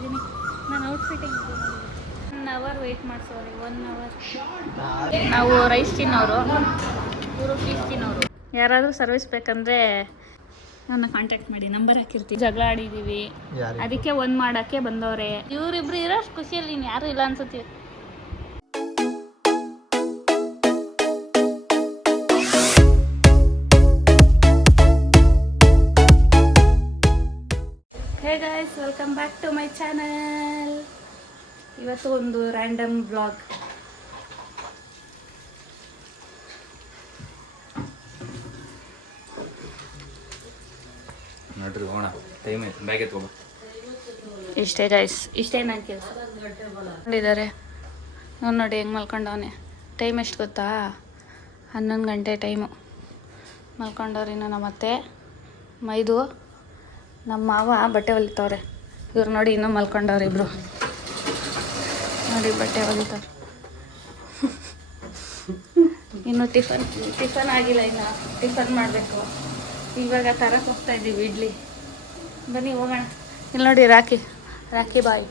ಇದ್ದೀನಿ. ನಾನು ಔಟ್ಫಿಟ್ಟಿಂಗ್ 1 hour wait ಮಾಡಿಸೋರಿ. 1 hour. ನಾವು ರೈಸ್ ತಿನ್ನೋರು, ಇವರು ಫೀಸ್ ತಿನ್ನೋರು. ಯಾರಾದರೂ ಸರ್ವಿಸ್ ಬೇಕಂದರೆ ನನ್ನ ಕಾಂಟ್ಯಾಕ್ಟ್ ಮಾಡಿ, ನಂಬರ್ ಹಾಕಿರ್ತೀವಿ. ಜಗಳ ಆಡಿದ್ದೀವಿ, ಅದಕ್ಕೆ ಒಂದು ಮಾಡೋಕ್ಕೆ ಬಂದವ್ರೆ. ಇವರಿಬ್ರು ಇರೋಷ್ಟು ಖುಷಿಯಲ್ಲಿ ನೀನು ಯಾರೂ ಇಲ್ಲ ಅನ್ಸುತ್ತೀವಿ. Hey guys, welcome back to my channel. ಇವತ್ತು ಒಂದು ರ್ಯಾಂಡಮ್ ಬ್ಲಾಗ್. ನೋಡ್ರಿ ಹೋಣ, ಟೈಮ್ ಆಯ್ತು, ಬ್ಯಾಗ್ ಎತ್ಕೊ. ಇಷ್ಟೇ ಗೈಸ್, ಇಷ್ಟೇ ನನ್ನ ಕೆಲಸ. ನೋಡಿದ್ದಾರೆ ನಾನು, ನೋಡಿ ಹೆಂಗೆ ಮಲ್ಕೊಂಡವನೆ. ಟೈಮ್ ಎಷ್ಟು ಗೊತ್ತಾ? 11 ಗಂಟೆ ಟೈಮು. ಮಲ್ಕೊಂಡವ್ರಿ ನಮ್ಮ ಅತ್ತೆ, ಮೈದು, ನಮ್ಮ ಮಾವ ಬಟ್ಟೆ ಹೊಲಿತವ್ರೆ. ಇವ್ರು ನೋಡಿ ಇನ್ನೂ ಮಲ್ಕೊಂಡವ್ರು ಇಬ್ರು. ನೋಡಿ ಬಟ್ಟೆ ಹೊಲಿತವ್ರೆ. ಇನ್ನು ಟಿಫನ್ ಆಗಿಲ್ಲ, ಇನ್ನು ಟಿಫನ್ ಮಾಡಬೇಕು. ಇವಾಗ ತರಕ್ಕೆ ಹೋಗ್ತಾ ಇದ್ದೀವಿ ಇಡ್ಲಿ. ಬನ್ನಿ ಹೋಗೋಣ. ಇಲ್ಲಿ ನೋಡಿ ರಾಖಿ ಬಾಯ್.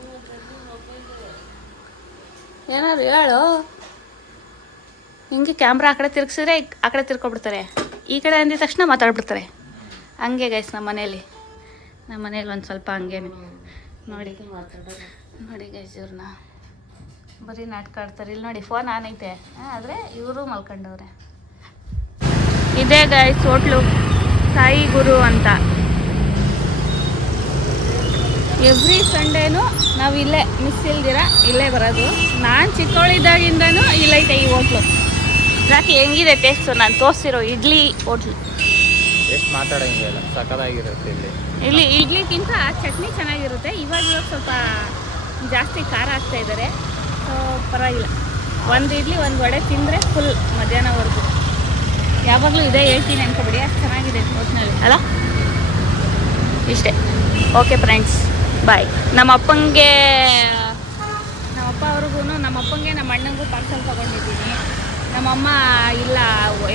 ಏನಾದ್ರು ಹೇಳು. ಹಿಂಗೆ ಕ್ಯಾಮ್ರಾ ಆ ಕಡೆ ತಿರ್ಗಿಸಿದ್ರೆ ಆ ಕಡೆ ತಿರ್ಕೊಬಿಡ್ತಾರೆ, ಈ ಕಡೆ ಅಂದಿದ ತಕ್ಷಣ ಮಾತಾಡ್ಬಿಡ್ತಾರೆ. ಹಂಗೆ ಗೈಸ್ ನಮ್ಮ ಮನೇಲಿ ಒಂದು ಸ್ವಲ್ಪ ಹಂಗೇನೆ ನೋಡಿ ಗೈಸ್, ಇವ್ರನ್ನ ಬರೀ ನಾಟಕ ಆಡ್ತಾರೆ. ಇಲ್ಲಿ ನೋಡಿ ಫೋನ್ ಆನ್ ಐತೆ, ಆದರೆ ಇವರು ಮಲ್ಕೊಂಡವ್ರೆ. ಇದೇ ಗೈಸ್ ಹೋಟ್ಲು, ಸಾಯಿ ಗುರು ಅಂತ. ಎವ್ರಿ ಸಂಡೇನೂ ನಾವು ಇಲ್ಲೇ ಮಿಸ್ ಇಲ್ದಿರ ಇಲ್ಲೇ ಬರೋದು. ನಾನು ಚಿಕ್ಕವಳಿದ್ದಾಗಿಂದನೂ ಇಲ್ಲೈತೆ ಈ ಹೋಟ್ಲು. ಯಾಕೆ ಹೆಂಗಿದೆ ಟೇಸ್ಟು? ನಾನು ತೋರಿಸಿರೋ ಇಡ್ಲಿ ಹೋಟ್ಲು ಎಷ್ಟು ಮಾತಾಡೋಂಗಿಲ್ಲ, ಸಕ್ಕತ್ತಾಗಿರುತ್ತೆ. ಇಲ್ಲಿ ಇಡ್ಲಿಗಿಂತ ಚಟ್ನಿ ಚೆನ್ನಾಗಿರುತ್ತೆ. ಇವಾಗ ಸ್ವಲ್ಪ ಜಾಸ್ತಿ ಖಾರ ಹಾಕ್ತಾ ಇದ್ದಾರೆ, ಸೊ ಪರವಾಗಿಲ್ಲ. ಒಂದು ಇಡ್ಲಿ ಒಂದು ವಡೆ ತಿಂದರೆ ಫುಲ್ ಮಧ್ಯಾಹ್ನವರೆಗೂ. ಯಾವಾಗಲೂ ಇದೇ ಹೇಳ್ತೀನಿ ಅನ್ಕೊಬಿಡಿ, ಅಷ್ಟು ಚೆನ್ನಾಗಿದೆ ಒಟ್ಟಿನಲ್ಲಿ ಅಲ್ಲ. ಇಷ್ಟೇ. ಓಕೆ ಫ್ರೆಂಡ್ಸ್, ಬಾಯ್. ನಮ್ಮ ಅಪ್ಪಂಗೆ ನಮ್ಮ ಅಣ್ಣಂಗೂ ಪಾರ್ಸಲ್ ತೊಗೊಂಡಿದ್ದೀನಿ. ನಮ್ಮಮ್ಮ ಇಲ್ಲ,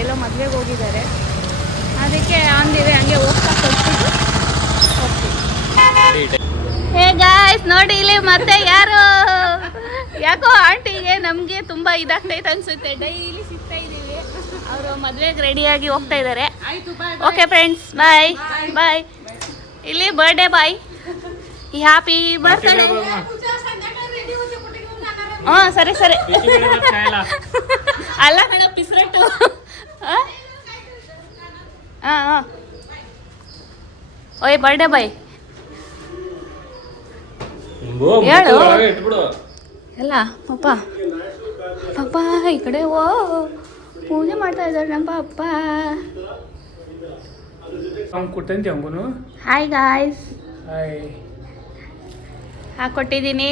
ಎಲ್ಲೋ ಮದುವೆಗೆ ಹೋಗಿದ್ದಾರೆ, ಅದಕ್ಕೆ ಅಂದಿವೆ ಹಂಗೆ ಹೋಗ್ತಾ ಕೊಟ್ಬಿಟ್ಟು ಹೋಗ್ತೀವಿ. ಹೇ ಗಾಯ್ಸ್, ನೋಡಿ ಇಲ್ಲಿ ಮತ್ತೆ ಯಾರು, ಯಾಕೋ ಆಂಟಿಗೆ ನಮಗೆ ತುಂಬ ಇದಾಗ್ತೈತೆ ಅನ್ಸುತ್ತೆ. ಡೈಲಿ ಸಿಗ್ತಾ ಇದ್ದೀವಿ. ಅವರು ಮದುವೆಗೆ ರೆಡಿಯಾಗಿ ಹೋಗ್ತಾ ಇದ್ದಾರೆ. ಓಕೆ ಫ್ರೆಂಡ್ಸ್, ಬಾಯ್ ಬಾಯ್. ಇಲ್ಲಿ ಬರ್ಡೇ ಬಾಯ್, ಹ್ಯಾಪಿ ಬರ್ತ್ಡೇ. ಹಾಂ ಸರಿ ಅಲ್ಲ ಕಣ, ಪಿಸ್ರೆಟ್ಟು. ಹಾಂ ಓಯ್ ಬರ್ಡೇ ಬಾಯ್ ಹೇಳು ಎಲ್ಲ. ಪಪ್ಪ ಈ ಕಡೆ ಓ ಪೂಜೆ ಮಾಡ್ತಾ ಇದ್ದಾರೆ ನಮ್ಮ ಪಪ್ಪ. ಹಾಯ್ ಗಾಯ್ಸ್, ಹಾಕ್ಕೊಟ್ಟಿದ್ದೀನಿ.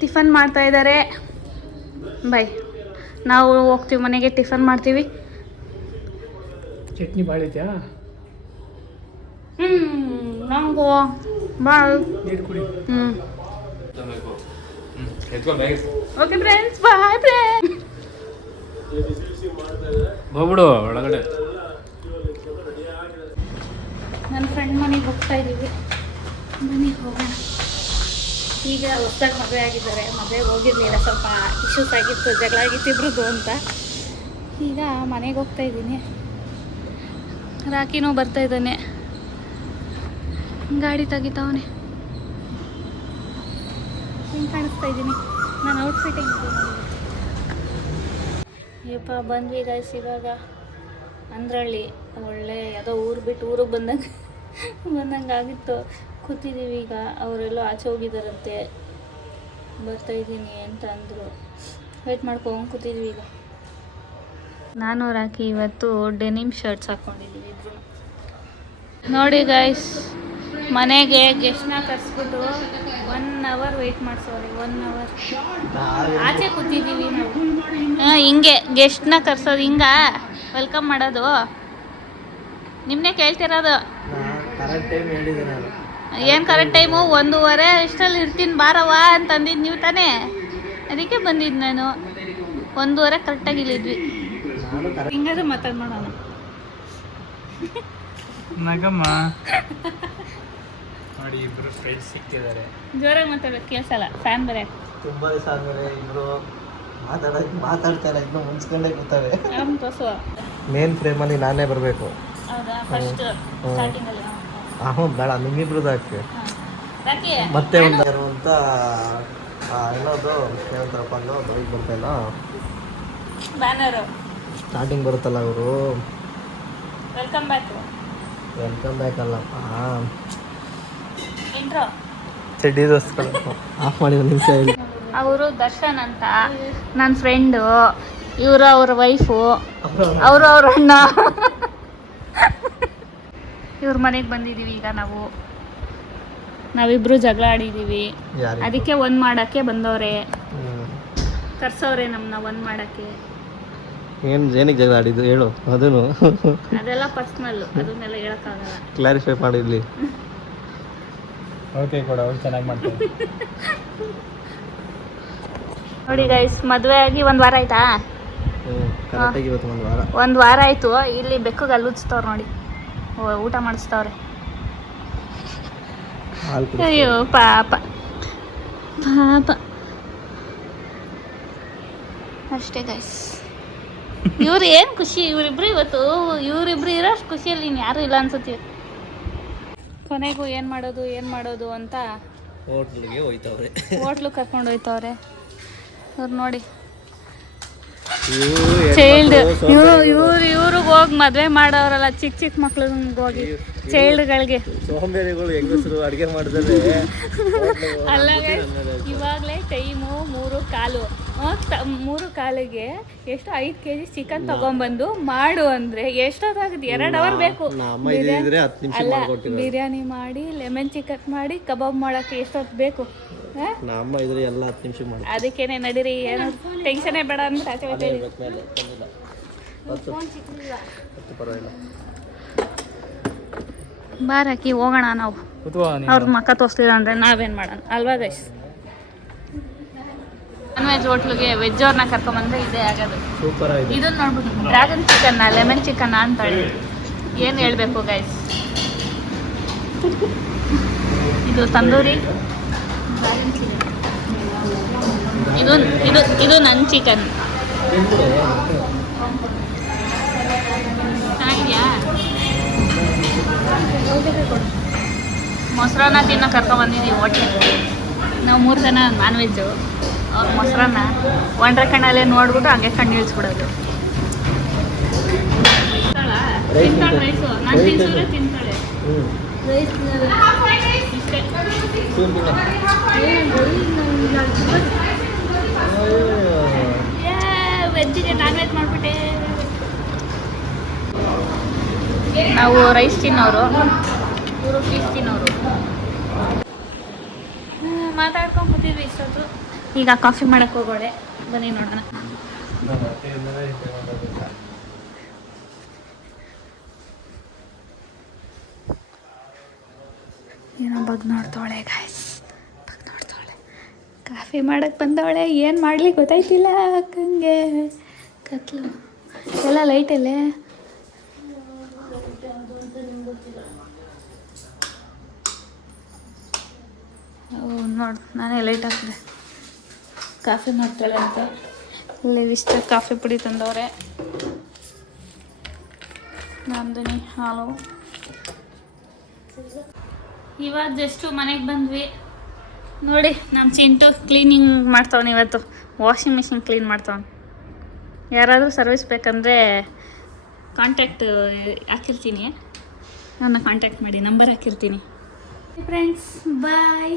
ಟಿಫನ್ ಮಾಡ್ತಾ ಇದ್ದಾರೆ. ಬಾಯ್. ನಾವು ಹೋಗ್ತೀವಿ ಮನೆಗೆ, ಟಿಫನ್ ಮಾಡ್ತೀವಿ. ಚಟ್ನಿ ಭಾಳ ಐತ್ಯಾ? ನಂಗು bye. Okay friends, bye friends. ಹೋಗ್ಬಿಡು ಒಳಗಡೆ. ನನ್ನ ಫ್ರೆಂಡ್ ಮನೆಗೆ ಹೋಗ್ತಾ ಇದ್ದೀವಿ. ಮನೆಗೆ ಹೋಗೋಣ. ಈಗ ಹೊಸ್ದಾಗಿ ಮದುವೆ ಆಗಿದ್ದಾರೆ. ಮದುವೆಗೆ ಹೋಗಿರಲಿಲ್ಲ, ಸ್ವಲ್ಪ ಇಶ್ಯೂಸ್ ಆಗಿತ್ತು, ಜಗಳ ಆಗಿತ್ತು ಇಬ್ರದ್ದು ಅಂತ. ಈಗ ಮನೆಗೆ ಹೋಗ್ತಾ ಇದ್ದೀನಿ. ರಾಕಿನೂ ಬರ್ತಾ ಇದ್ದಾನೆ, ಗಾಡಿ ತೆಗಿತಾವನೆ. ಹಿಂಗೆ ಕಾಣಿಸ್ತಾ ಇದ್ದೀನಿ. ನಾನು ಔಟ್ಫಿಟ್ಟಿಂಗ್ ಯಪ್ಪ ಬಂದ್ವಿ ಗೈಸ್. ಇವಾಗ ಅಂದ್ರಳ್ಳಿ, ಒಳ್ಳೆ ಯಾವುದೋ ಊರು ಬಿಟ್ಟು ಊರಿಗೆ ಬಂದಂಗೆ ಆಗಿತ್ತು. ಕೂತಿದ್ದೀವಿ. ಈಗ ಅವರೆಲ್ಲೋ ಆಚೆ ಹೋಗಿದ್ದಾರಂತೆ, ಬರ್ತಾಯಿದ್ದೀನಿ ಅಂತ ಅಂದರು. ವೇಟ್ ಮಾಡ್ಕೊಂಡು ಕೂತಿದ್ವಿ. ಈಗ ನಾನು ರಾಕಿ ಇವತ್ತು ಡೆನಿಮ್ ಶರ್ಟ್ಸ್ ಹಾಕ್ಕೊಂಡಿದ್ದೀವಿ ಇಬ್ರು. ನೋಡಿ ಗೈಸ್, ಮನೆಗೆ ಗೆಸ್ಟ್ನ ಕರೆಸ್ಬಿಟ್ಟು 1 ಅವರ್ ವೆಯ್ಟ್ ಮಾಡಿಸೋರಿ. 1 ಅವರ್ ಆಚೆ ಕೂತಿದ್ದೀವಿ ನಾವು. ಹಿಂಗೆ ಗೆಸ್ಟ್ನ ಕರ್ಸೋದು, ಹಿಂಗ ವೆಲ್ಕಮ್ ಮಾಡೋದು. ನಿಮ್ಮನ್ನೇ ಕೇಳ್ತಿರೋದು. ಏನು ಕರೆಕ್ಟ್ ಟೈಮು? 1:15 ಇಷ್ಟರಲ್ಲಿ ಇರ್ತೀನಿ ಬಾರವ ಅಂತಂದಿದ್ದು ನೀವು ತಾನೇ, ಅದಕ್ಕೆ ಬಂದಿದ್ದು ನಾನು. 1:15 ಕರೆಕ್ಟಾಗಿ ಇಲ್ಲಿದ್ವಿ. ಹಿಂಗಾದ್ರೆ ಮಾತಾಡ್ ಮಾಡೋಣ. ನಗಮ್ಮ ನೋಡಿ ಇಬ್ರು ಫ್ರೆಂಡ್ಸ್ ಸಿಕ್ತಿದ್ದಾರೆ. ಜೋರಾಗಿ ಮಾತಾಡೋದು ಕೇಳಿಸಲ್ಲ, ಫ್ಯಾನ್ ಬೇರೆ. ತುಂಬ ದಿವಸ ಆದಮೇಲೆ ಇಬ್ಬರು ಮಾತಾಡ್ತಾರೆ, ಇನ್ನೂ ಮುನ್ಸ್ಕೊಂಡೇ ಕೂತವೆ. ತೋರಿಸುವ. ಮೇನ್ ಫ್ರೇಮಲ್ಲಿ ನಾನೇ ಬರಬೇಕು. ಹೌದಾ? ಫಸ್ಟ್ ಸ್ಟಾರ್ಟಿಂಗಲ್ಲಿ ಬೇಡ, ನಿಮ್ಮಿಬ್ರದ್ದು ಹಾಕಿ. ಯಾಕೆ? ಮತ್ತೆ ಒಂದು ಅಂತ ಏನೋದು ಏನಂತಾರಪ್ಪ ಅಂದು ಬೈಕ್ ಬರ್ತಾಯಿಲ್ಲ, ಬ್ಯಾನರು. ಸ್ಟಾರ್ಟಿಂಗ್ ಬರುತ್ತಲ್ಲ ಅವರು. Welcome back. ವೆಲ್ಕಮ್ ಬ್ಯಾಕ್ ಅಲ್ಲಪ್ಪ, ಇಂಟ್ರೋ. ಚಡ್ಡಿ ದೋಸ್ತ್ಗಳು ಆಫ್ ಮಾಡಿ ಒಂದು ನಿಮಿಷ ಹೇಳಿ. ಅವರು ದರ್ಶನ್ ಅಂತ ನನ್ನ ಫ್ರೆಂಡು, ಇವರು ಅವ್ರ ವೈಫು, ಅವರು ಅವ್ರ ಅಣ್ಣ. ಇವ್ರ ಮನೆಗೆ ಬಂದಿದ್ದೀವಿ ಈಗ ನಾವಿಬ್ರು ಜಗಳ ಆಡಿದ್ದೀವಿ. ಅದಕ್ಕೆ ಒಂದು ಮಾಡೋಕ್ಕೆ ಬಂದವ್ರೆ, ಕರ್ಸವ್ರೆ ನಮ್ಮನ್ನ ಒಂದು ಮಾಡೋಕ್ಕೆ. ಏನಕ್ಕೆ ಜಗಳ ಆಡಿದ್ದು ಹೇಳು, ಅದನ್ನು ಅದೆಲ್ಲ ಪರ್ಸ್ನಲ್, ಅದನ್ನೆಲ್ಲ ಹೇಳೋಕ್ಕಾಗಲ್ಲ. ಕ್ಲಾರಿಫೈ ಮಾಡಿರ್ಲಿ. ಓಕೆ ಕೊಡ, ಅವ್ರು ಚೆನ್ನಾಗಿ ಮಾಡ್ತಾರೆ. ನೋಡಿ ಗೈಸ್, ಮದುವೆ ಆಗಿ 1 ವಾರ ಆಯ್ತಾ? ಕರೆಕ್ಟಾಗಿ ಇವತ್ತು 1 ವಾರ. 1 ವಾರ ಆಯಿತು. ಇಲ್ಲಿ ಬೆಕ್ಕಿಗೆ ಅಲ್ಲುಚ್ತವ್ರು ನೋಡಿ, ಊಟ ಮಾಡಿಸ್ತವ್ರೆ. ಅಯ್ಯೋ ಪಾಪ ಪಾಪ. ಅಷ್ಟೇ ಗೈಸ್. ಇವ್ರು ಏನು ಖುಷಿ, ಇವರಿಬ್ರು ಇವರಿಬ್ರು ಇರೋಷ್ಟು ಖುಷಿಯಲ್ಲಿ ಇನ್ನು ಯಾರೂ ಇಲ್ಲ ಅನ್ಸುತ್ತೀವಿ. ಕೊನೆಗೂ ಏನು ಮಾಡೋದು ಅಂತ ಹೋಟ್ಲಿಗೆ ಹೋಯ್ತವ್ರೆ. ಹೋಟ್ಲು ಕರ್ಕೊಂಡು ಹೋಯ್ತವ್ರೆ ಅವ್ರು ನೋಡಿ. ಚೈಲ್ಡ್ ಇವ್ರಿಗೆ ಹೋಗಿ ಮದುವೆ ಮಾಡೋರಲ್ಲ, ಚಿಕ್ಕ ಮಕ್ಳಿಗೆ ಹೋಗಿ ಚೈಲ್ಡ್ಗಳಿಗೆ. ಸೋಂಬೇರಿಗಳು ಹೆಂಗಸರು ಅಡುಗೆ ಮಾಡಿದ್ರೆ ಅಲ್ಲ, ಇವಾಗಲೇ ಟೈಮು 3:15. 3:15ಗೆ ಎಷ್ಟು 5 kg ಚಿಕನ್ ತಗೊಂಡ್ಬಂದು ಮಾಡು ಅಂದರೆ ಎಷ್ಟೊತ್ತಾಗುತ್ತೆ? 2 ಅವರ್ ಬೇಕು. ಅಲ್ಲ, ಬಿರಿಯಾನಿ ಮಾಡಿ, ಲೆಮನ್ ಚಿಕನ್ ಮಾಡಿ, ಕಬಾಬ್ ಮಾಡೋಕ್ಕೆ ಎಷ್ಟೊತ್ತು ಬೇಕು? ನಮ್ಮ ಇದ್ರೆ ಎಲ್ಲ 10 ನಿಮಿಷ ಮಾಡಿ. ಅದಕ್ಕೇನೆ ನಡೀರಿ, ಏನು ಟೆನ್ಷನೇ ಬೇಡ ಅಂದ್ಬಿಟ್ಟು ಆಚೆ ಹೋಗ್ತೀವಿ. ಪರವಾಗಿಲ್ಲ, ಬಾರಾಕಿ ಹೋಗೋಣ ನಾವು. ಅವ್ರ ಮಕ್ಕ ತೋರಿಸ್ಲಿಲ್ಲ ಅಂದರೆ ನಾವೇನು ಮಾಡೋಣ ಅಲ್ವಾ ಗೈಸ್? ನಾನ್ ವೆಜ್ ಹೋಟ್ಲಿಗೆ ವೆಜ್ ಅವ್ರನ್ನ ಕರ್ಕೊಂಬಂದ್ರೆ ಇದೇ ಆಗೋದು. ಸೂಪರ್ ಆಗಿದೆ. ಇದನ್ನ ನೋಡ್ಬಿಟ್ಟು ಡ್ರ್ಯಾಗನ್ ಚಿಕನ್ನ, ಲೆಮನ್ ಚಿಕನ್ನ ಅಂತಾಳೆ. ಏನು ಹೇಳಬೇಕು ಗೈಸ್? ಇದು ತಂದೂರಿ, ಇದು ನನ್ನ ಚಿಕನ್. ಚೆನ್ನಾಗಿದೆಯಾ? ಮೊಸರನ್ನ ತಿನ್ನೋ ಕರ್ಕೊಂಬಂದಿದ್ದೀವಿ ಹೋಟ್ಲಿಗೆ. ನಾವು 3 ಜನ ನಾನ್ ವೆಜ್ಜು, ಅವ್ರ ಮೊಸರನ್ನ ಒಂಡ್ರೆ ಕಣ್ಣಲ್ಲೇ ನೋಡ್ಬಿಟ್ಟು ಹಂಗೆ ಕಣ್ಣು ಇಳಿಸ್ಬಿಡೋದು. ತಿಂತಾಳೆ ರೈಸು, ನಾನು ತಿನ್ಸಿದ್ರೆ ತಿಂತಾಳೆ ರೈಸ್. ಇಷ್ಟೇ. ವೆಜ್ಜಿಗೆ ನಾನ್ ವೆಜ್ ಮಾಡಿಬಿಟ್ಟೆ. ನಾವು ರೈಸ್ ತಿನ್ನೋರು, ಇವರು ಫಿಶ್ ತಿನ್ನೋರು. ಮಾತಾಡ್ಕೊಂಡು ಕೂತಿದ್ವಿ ಇಷ್ಟೊತ್ತು. ಈಗ ಕಾಫಿ ಮಾಡಕ್ಕೆ ಹೋಗೋಳೆ, ಬನ್ನಿ ನೋಡೋಣ. ಏನೋ ನೋಡ್ತಾಳೆ ಗಾಯ್ಸ್, ನೋಡ್ತಾಳೆ. ಕಾಫಿ ಮಾಡಕ್ಕೆ ಬಂದವಳೆ, ಏನು ಮಾಡಲಿ ಗೊತ್ತಾಯ್ತಿಲ್ಲ ಅಕ್ಕಂಗೆ. ಕತ್ಲು ಎಲ್ಲ ಲೈಟಲ್ಲೇ. ನೋಡು, ನಾನೇ ಲೈಟ್ ಹಾಕಿದೆ. ಕಾಫಿ ಮಾಡ್ತಾಳೆ ಅಂತ ಇಲ್ಲಿ ವಿಸ್ಟರ್ ಕಾಫಿ ಪುಡಿ ತಂದವ್ರೆ. ನಂದಿನಿ ಹಾಲು. ಇವಾಗ ಜಸ್ಟು ಮನೆಗೆ ಬಂದ್ವಿ ನೋಡಿ. ನಮ್ಮ ಚಿಂಟು ಕ್ಲೀನಿಂಗ್ ಮಾಡ್ತಾವನು ಇವತ್ತು, ವಾಷಿಂಗ್ ಮಿಷಿನ್ ಕ್ಲೀನ್ ಮಾಡ್ತಾವನು. ಯಾರಾದರೂ ಸರ್ವಿಸ್ ಬೇಕಂದರೆ ಕಾಂಟ್ಯಾಕ್ಟ್ ಹಾಕಿರ್ತೀನಿ, ನನ್ನ ಕಾಂಟ್ಯಾಕ್ಟ್ ಮಾಡಿ, ನಂಬರ್ ಹಾಕಿರ್ತೀನಿ. ಫ್ರೆಂಡ್ಸ್ ಬಾಯ್.